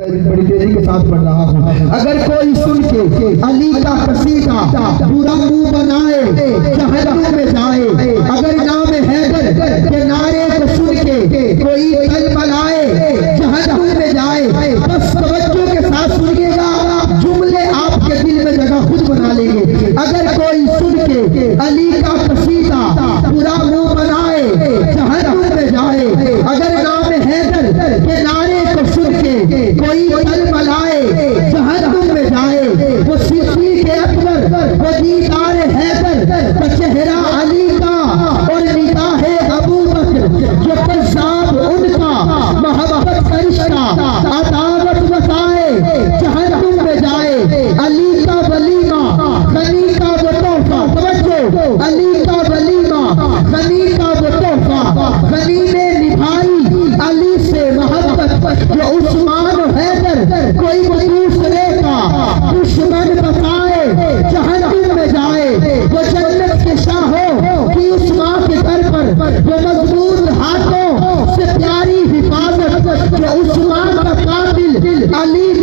बड़ी तेजी के साथ पढ़ रहा हूँ। अगर कोई सुन के अली का कसीदा पूरा मुंह बनाए जहन्नुम में जाए, अगर नाम हैदर के नारे को सुन के कोई तल बनाए जहन्नुम में जाए, बस तवज्जो के साथ सुनिएगा, जुमले आपके दिल में जगह खुद बना लेंगे। अगर कोई सुन के अली का कसीदा पूरा मुंह बनाए जहन्नुम में जाए, अगर नाम हैदर के नारे को सुन के कोई तल बनाए जहन्नुम में जाए, वो सिद्दीक़ अकबर, वो दीदार हैदर का चेहरा अली का और निगाह अबू बकर जो कज़्ज़ाब उनका मोहब्बत का रिश्ता अदावत बताए जहन्नुम में जाए। अली का वलीमा गनी का वो तोहफा, तवज्जो, अली का वलीमा गनी का वो तोहफा, गनी ने निभाई अली से मोहब्बत जो उस्मान हैदर कोई दूसरे का दुश्मन बताए जहन्नुम में जाए। वो जन्नत के शाहों की उस माँ के दर पर वो मजबूत हाथों से प्यारी हिफाजत जो उस्मान का कातिल अली